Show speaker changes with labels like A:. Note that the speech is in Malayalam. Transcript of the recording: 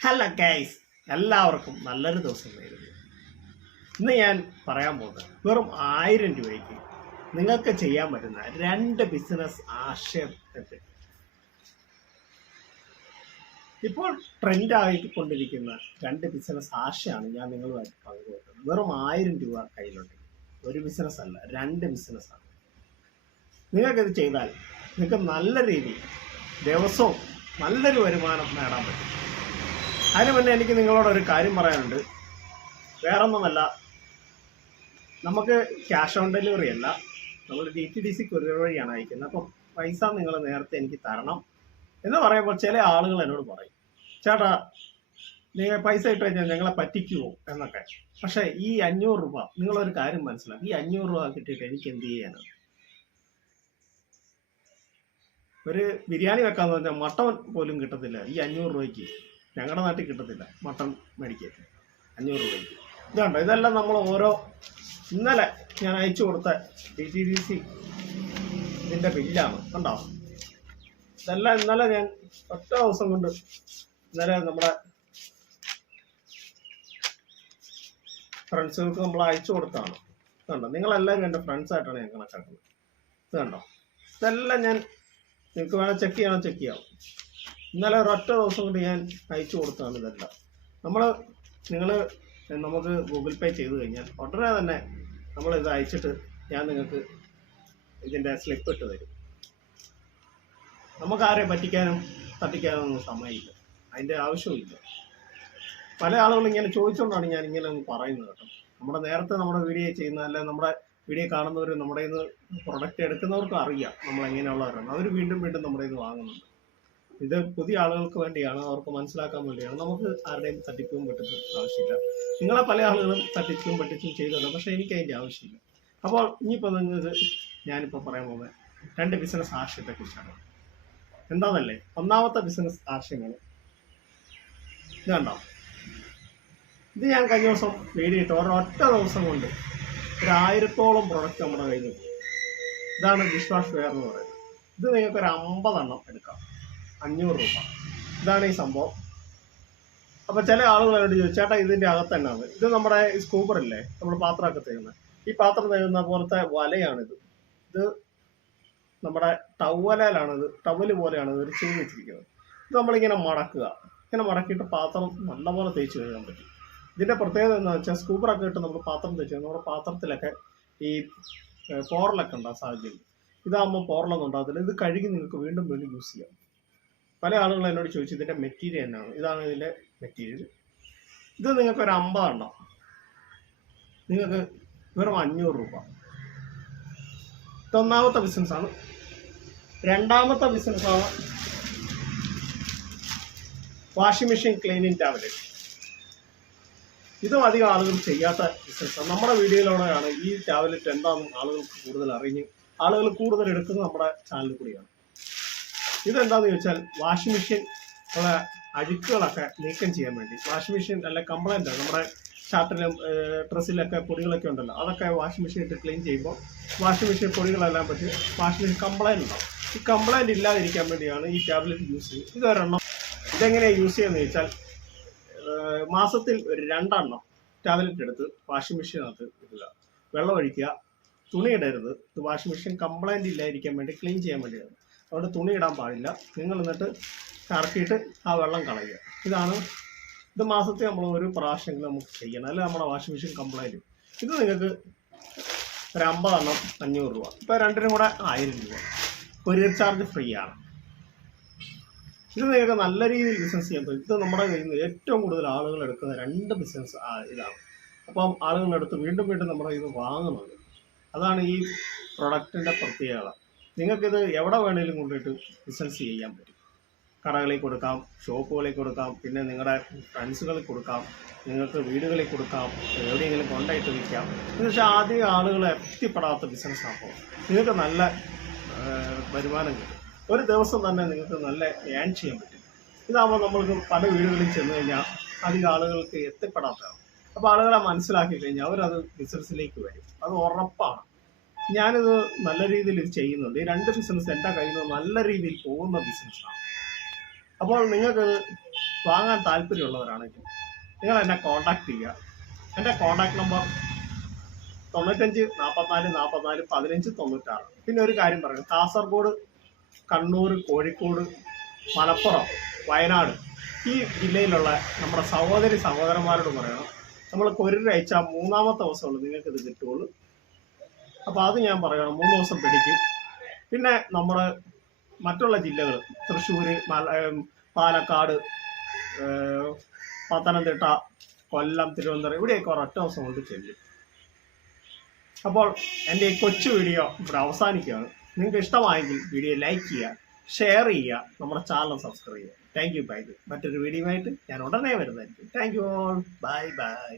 A: ഹലോ ഗൈസ് എല്ലാവർക്കും നല്ലൊരു ദിവസം നേരുന്നു ഇന്ന് ഞാൻ പറയാൻ പോകുന്നത് വെറും ആയിരം രൂപയ്ക്ക് നിങ്ങൾക്ക് ചെയ്യാൻ പറ്റുന്ന രണ്ട് ബിസിനസ് ആശയത്തെ ഇപ്പോൾ ട്രെൻഡ് ആയിക്കൊണ്ടിരിക്കുന്ന രണ്ട് ബിസിനസ് ആശയമാണ് ഞാൻ നിങ്ങളുമായിട്ട് പങ്കുവെക്കുന്നത്. വെറും ആയിരം രൂപ കയ്യിലുണ്ടെങ്കിൽ ഒരു ബിസിനസ് അല്ല രണ്ട് ബിസിനസ്സാണ് നിങ്ങൾക്കിത് ചെയ്താൽ നിങ്ങൾക്ക് നല്ല രീതിയിൽ ദിവസവും നല്ലൊരു വരുമാനം നേടാൻ പറ്റും. അതിന് മുന്നേ എനിക്ക് നിങ്ങളോട് ഒരു കാര്യം പറയാനുണ്ട്. വേറൊന്നുമല്ല. നമുക്ക് ക്യാഷ് ഓൺ ഡെലിവറി അല്ല. നമ്മൾ D T D C courier വഴിയാണ് അയക്കുന്നത്. അപ്പോൾ പൈസ നിങ്ങൾ നേരത്തെ എനിക്ക് തരണം എന്ന് പറയുമ്പോൾ ചില ആളുകൾ എന്നോട് പറയും. ചേട്ടാ നിങ്ങൾ പൈസ ഇട്ട് കഴിഞ്ഞാൽ ഞങ്ങളെ പറ്റിക്കുമോ എന്നൊക്കെ. പക്ഷേ ഈ അഞ്ഞൂറ് രൂപ നിങ്ങളൊരു കാര്യം മനസ്സിലാക്കി. ഈ അഞ്ഞൂറ് രൂപ കിട്ടിയിട്ട് എനിക്ക് എന്ത് ചെയ്യാനാണ്? ഒരു ബിരിയാണി വെക്കാന്ന് പറഞ്ഞാൽ മട്ടൺ പോലും കിട്ടത്തില്ല ഈ അഞ്ഞൂറ് രൂപയ്ക്ക്. ഞങ്ങളുടെ നാട്ടിൽ കിട്ടത്തില്ല. മട്ടൺ മേടിക്കാൻ. അഞ്ഞൂറ് രൂപയ്ക്ക്. ഇതുണ്ടോ? ഇതെല്ലാം നമ്മൾ ഓരോ ഇന്നലെ ഞാൻ അയച്ചു കൊടുത്ത ഡി ടി ഡി സി ഇതിന്റെ ബില്ലാണ്. കണ്ടോ? ഇതെല്ലാം ഇന്നലെ ഞാൻ ഒറ്റ ദിവസം കൊണ്ട് ഇന്നലെ നമ്മുടെ ഫ്രണ്ട്സുകൾക്ക് നമ്മൾ അയച്ചു കൊടുത്താണ് ഇതുണ്ടോ? നിങ്ങളെല്ലാവരും എന്റെ ഫ്രണ്ട്സായിട്ടാണ് ഞാൻ കണക്കാക്കുന്നത്. ഇത് കണ്ടോ ഇതെല്ലാം ഞാൻ നിങ്ങൾക്ക് വേണം ചെക്ക് ചെയ്യണം ചെക്ക് ചെയ്യാം. ഇന്നലെ ഒരൊറ്റ ദിവസം കൊണ്ട് ഞാൻ അയച്ചു കൊടുത്തതാണ് ഇതെല്ലാം. നമ്മൾ നിങ്ങൾ നമുക്ക് ഗൂഗിൾ പേ ചെയ്ത് കഴിഞ്ഞാൽ ഉടനെ തന്നെ നമ്മൾ ഇത് അയച്ചിട്ട് ഞാൻ നിങ്ങൾക്ക് ഇതിന്റെ സ്ലിപ്പ് ഇട്ട് തരും. നമുക്ക് ആരെയും പറ്റിക്കാനും തട്ടിക്കാനും ഒന്നും സമയമില്ല. അതിന്റെ ആവശ്യമില്ല പല ആളുകളും ഇങ്ങനെ ചോദിച്ചുകൊണ്ടാണ് ഞാൻ ഇങ്ങനെ പറയുന്നത് കേട്ടോ. നമ്മുടെ നേരത്തെ നമ്മുടെ വീഡിയോ ചെയ്യുന്ന അല്ലെ നമ്മുടെ വീഡിയോ കാണുന്നവർ നമ്മുടെ നിന്ന് പ്രൊഡക്റ്റ് എടുക്കുന്നവർക്കും അറിയാം നമ്മൾ എങ്ങനെയുള്ളവരാണ് അവർ വീണ്ടും വീണ്ടും നമ്മുടെ ഇത് വാങ്ങുന്നുണ്ട്. ഇത് പുതിയ ആളുകൾക്ക് വേണ്ടിയാണ് അവർക്ക് മനസ്സിലാക്കാൻ വേണ്ടിയാണ്. നമുക്ക് ആരുടെയും തട്ടിപ്പും വെട്ടിപ്പും ആവശ്യമില്ല. നിങ്ങളെ പല ആളുകളും തട്ടിപ്പും പെട്ടിപ്പും ചെയ്തതാണ് പക്ഷേ എനിക്ക് അതിന്റെ ആവശ്യമില്ല. അപ്പോൾ ഇനിയിപ്പോൾ നിങ്ങൾക്ക് ഞാനിപ്പോൾ പറയാൻ പോകുന്നത് രണ്ട് ബിസിനസ് ആശയത്തെക്കുറിച്ചാണ് എന്താണല്ലേ ഒന്നാമത്തെ ബിസിനസ് ആശയങ്ങൾ ഇത് കണ്ടോ? ഇത് ഞാൻ കഴിഞ്ഞ ദിവസം നേടിയിട്ട് ഓരോ ഒരൊറ്റ ദിവസം കൊണ്ട് ഒരു ആയിരത്തോളം പ്രൊഡക്റ്റ് നമ്മുടെ കയ്യിൽ ഇതാണ് ഡിഷ് വാഷ് വെയർ എന്ന് പറയുന്നത്. ഇത് നിങ്ങൾക്ക് ഒരു അമ്പതെണ്ണം എടുക്കാം. അഞ്ഞൂറ് രൂപ. ഇതാണ് ഈ സംഭവം. അപ്പോൾ ചില ആളുകൾ എന്നോട് ചോദിച്ചു ചേട്ടാ ഇതിന്റെ അകത്ത് തന്നെയാണ്. ഇത് നമ്മുടെ സ്കൂബർ ഇല്ലേ? നമ്മൾ പാത്രമൊക്കെ തരുന്നത് ഈ പാത്രം തരുന്ന പോലത്തെ വലയാണിത്. ഇത് നമ്മുടെ ടവലയിലാണ് ഇത് ടവൽ പോലെയാണ് ഇത് ചെയ്ത് വെച്ചിരിക്കുന്നത്. ഇത് നമ്മളിങ്ങനെ മടക്കുക. ഇങ്ങനെ മടക്കിയിട്ട് പാത്രം നല്ലപോലെ തേച്ച് കഴുകാൻ പറ്റും. ഇതിന്റെ പ്രത്യേകത എന്താ വെച്ചാൽ സ്കൂബറൊക്കെ ഇട്ട് നമ്മൾ പാത്രം തേച്ച് നമ്മുടെ പാത്രത്തിലൊക്കെ ഈ പോറലൊക്കെ ഉണ്ടാകും സാഹചര്യം. ഇതാകുമ്പോൾ പോറലൊന്നും ഉണ്ടാകത്തില്ല. ഇത് കഴുകി നിങ്ങൾക്ക് വീണ്ടും വീണ്ടും യൂസ് ചെയ്യാം. പല ആളുകളും എന്നോട് ചോദിച്ചു ഇതിന്റെ മെറ്റീരിയൽ എന്നാണ്? ഇതാണ് ഇതിന്റെ മെറ്റീരിയൽ ഇത് നിങ്ങൾക്ക് ഒരു അമ്പതെണ്ണം നിങ്ങൾക്ക് വെറും അഞ്ഞൂറ് രൂപ. ഇതൊന്നാമത്തെ ബിസിനസ്സാണ് രണ്ടാമത്തെ ബിസിനസ്സാണ് വാഷിംഗ് മെഷീൻ ക്ലീനിങ് ടാബ്ലറ്റ് ഇതും അധികം ആളുകൾ ചെയ്യാത്ത ബിസിനസ്സാണ് നമ്മുടെ വീഡിയോയിലൂടെയാണ് ഈ ടാബ്ലറ്റ് എന്താണെന്ന് ആളുകൾക്ക് കൂടുതൽ അറിഞ്ഞ് ആളുകൾ കൂടുതൽ എടുക്കുന്നത് നമ്മുടെ ചാനലിൽ കൂടിയാണ്. ഇതെന്താന്ന് ചോദിച്ചാൽ വാഷിംഗ് മെഷീൻ ഉള്ള അഴുക്കുകളൊക്കെ നീക്കം ചെയ്യാൻ വേണ്ടി. വാഷിംഗ് മെഷീൻ അല്ല ആണ്. നമ്മുടെ ഷർട്ടിലും ഡ്രസ്സിലൊക്കെ പൊടികളൊക്കെ ഉണ്ടല്ലോ. അതൊക്കെ വാഷിംഗ് മെഷീൻ ഇട്ട് ക്ലീൻ ചെയ്യുമ്പോൾ വാഷിംഗ് മെഷീൻ പൊടികളെല്ലാം പറ്റി വാഷിംഗ് മെഷീൻ കംപ്ലൈന്റ് ഉണ്ടാവും. ഈ കംപ്ലൈന്റ് ഇല്ലാതിരിക്കാൻ വേണ്ടിയാണ് ഈ ടാബ്ലറ്റ് യൂസ് ചെയ്യുന്നത്. ഇതൊരെണ്ണം ഇതെങ്ങനെയാണ് യൂസ് ചെയ്യുന്നത് ചോദിച്ചാൽ മാസത്തിൽ ഒരു രണ്ടെണ്ണം ടാബ്ലറ്റ് എടുത്ത് വാഷിംഗ് മെഷീനകത്ത് ഇടുക. വെള്ളം ഒഴിക്കുക തുണി ഇടരുത്. ഇത് വാഷിംഗ് മെഷീൻ കംപ്ലൈന്റ് ഇല്ലാതിരിക്കാൻ വേണ്ടി ക്ലീൻ ചെയ്യാൻ വേണ്ടിയാണ്. അതുകൊണ്ട് തുണി ഇടാൻ പാടില്ല. നിങ്ങൾ എന്നിട്ട് കറക്കിയിട്ട് ആ വെള്ളം കളയുക. ഇതാണ് ഇത് മാസത്തെ നമ്മൾ ഒരു പ്രാവശ്യമെങ്കിലും നമുക്ക് ചെയ്യണം. അല്ലെ? നമ്മുടെ വാഷിംഗ് മെഷീൻ കംപ്ലൈന്റ് ഇത് നിങ്ങൾക്ക് ഒരു അമ്പതെണ്ണം അഞ്ഞൂറ് രൂപ. ഇപ്പോൾ രണ്ടിനും കൂടെ ആയിരം രൂപ. കൊറിയർ ചാർജ് ഫ്രീ ആണ്. ഇത് നിങ്ങൾക്ക് നല്ല രീതിയിൽ ബിസിനസ് ചെയ്യാൻ പറ്റും. ഇത് നമ്മുടെ കയ്യിൽ നിന്ന് ഏറ്റവും കൂടുതൽ ആളുകൾ എടുക്കുന്ന രണ്ട് ബിസിനസ് ഇതാണ്. അപ്പം ആളുകളുടെ അടുത്ത് വീണ്ടും വീണ്ടും നമ്മുടെ കയ്യിൽ നിന്ന് അതാണ് ഈ പ്രൊഡക്റ്റിന്റെ പ്രത്യേകത. നിങ്ങൾക്കിത് എവിടെ വേണേലും കൊണ്ടിട്ട് ബിസിനസ് ചെയ്യാൻ പറ്റും. കടകളിൽ കൊടുക്കാം ഷോപ്പുകളിൽ കൊടുക്കാം പിന്നെ നിങ്ങളുടെ ഫ്രണ്ട്സുകളിൽ കൊടുക്കാം നിങ്ങൾക്ക് വീടുകളിൽ കൊടുക്കാം എവിടെയെങ്കിലും കൊണ്ടായിട്ട് വിൽക്കാം. എന്ന് വെച്ചാൽ ആദ്യം ആളുകൾ എത്തിപ്പെടാത്ത ബിസിനസ് ആകും നിങ്ങൾക്ക് നല്ല വരുമാനം കിട്ടും. ഒരു ദിവസം തന്നെ നിങ്ങൾക്ക് നല്ല ഏൺ ചെയ്യാൻ പറ്റും. ഇതാകുമ്പോൾ നമ്മൾക്ക് പല വീടുകളിൽ ചെന്ന് കഴിഞ്ഞാൽ അധികം ആളുകൾക്ക് എത്തിപ്പെടാത്തതാണ്. അപ്പോൾ ആളുകളെ മനസ്സിലാക്കി കഴിഞ്ഞാൽ അവരത് ബിസിനസ്സിലേക്ക് വരും. അത് ഉറപ്പാണ്. ഞാനിത് നല്ല രീതിയിൽ ഇത് ചെയ്യുന്നുണ്ട്. ഈ രണ്ട് ബിസിനസ് എന്റെ കയ്യിൽ നിന്ന് നല്ല രീതിയിൽ പോകുന്ന ബിസിനസ്സാണ് അപ്പോൾ നിങ്ങൾക്ക് വാങ്ങാൻ താല്പര്യമുള്ളവരാണെങ്കിൽ നിങ്ങൾ എന്നെ കോൺടാക്ട് ചെയ്യുക. എന്റെ കോൺടാക്ട് നമ്പർ തൊണ്ണൂറ്റഞ്ച് നാൽപ്പത്തിനാല് നാൽപ്പത്തിനാല് പതിനഞ്ച് തൊണ്ണൂറ്റാറ്. പിന്നെ ഒരു കാര്യം പറയാം. കാസർഗോഡ് കണ്ണൂർ കോഴിക്കോട് മലപ്പുറം വയനാട് ഈ ജില്ലയിലുള്ള നമ്മുടെ സഹോദരി സഹോദരന്മാരോട് പറയണം. നമ്മൾ അയച്ചാൽ മൂന്നാമത്തെ ദിവസമുള്ളൂ നിങ്ങൾക്കിത് കിട്ടുകയുള്ളൂ. അപ്പോൾ അത് ഞാൻ പറയണം. മൂന്ന് ദിവസം പിടിക്കും. പിന്നെ നമ്മൾ മറ്റുള്ള ജില്ലകൾ തൃശ്ശൂർ മല പാലക്കാട് പത്തനംതിട്ട കൊല്ലം തിരുവനന്തപുരം ഇവിടെയൊക്കെ ഒരൊറ്റ ദിവസം കൊണ്ട് ചെല്ലും. അപ്പോൾ എന്റെ ഈ കൊച്ചു വീഡിയോ ഇവിടെ അവസാനിക്കുകയാണ്. നിങ്ങൾക്ക് ഇഷ്ടമായെങ്കിൽ വീഡിയോ ലൈക്ക് ചെയ്യുക ഷെയർ ചെയ്യുക നമ്മുടെ ചാനൽ സബ്സ്ക്രൈബ് ചെയ്യുക. താങ്ക് യു ബൈ മറ്റൊരു വീഡിയോ ആയിട്ട് ഞാൻ ഉടനെ വരുന്നതായിരിക്കും. Thank you all bye bye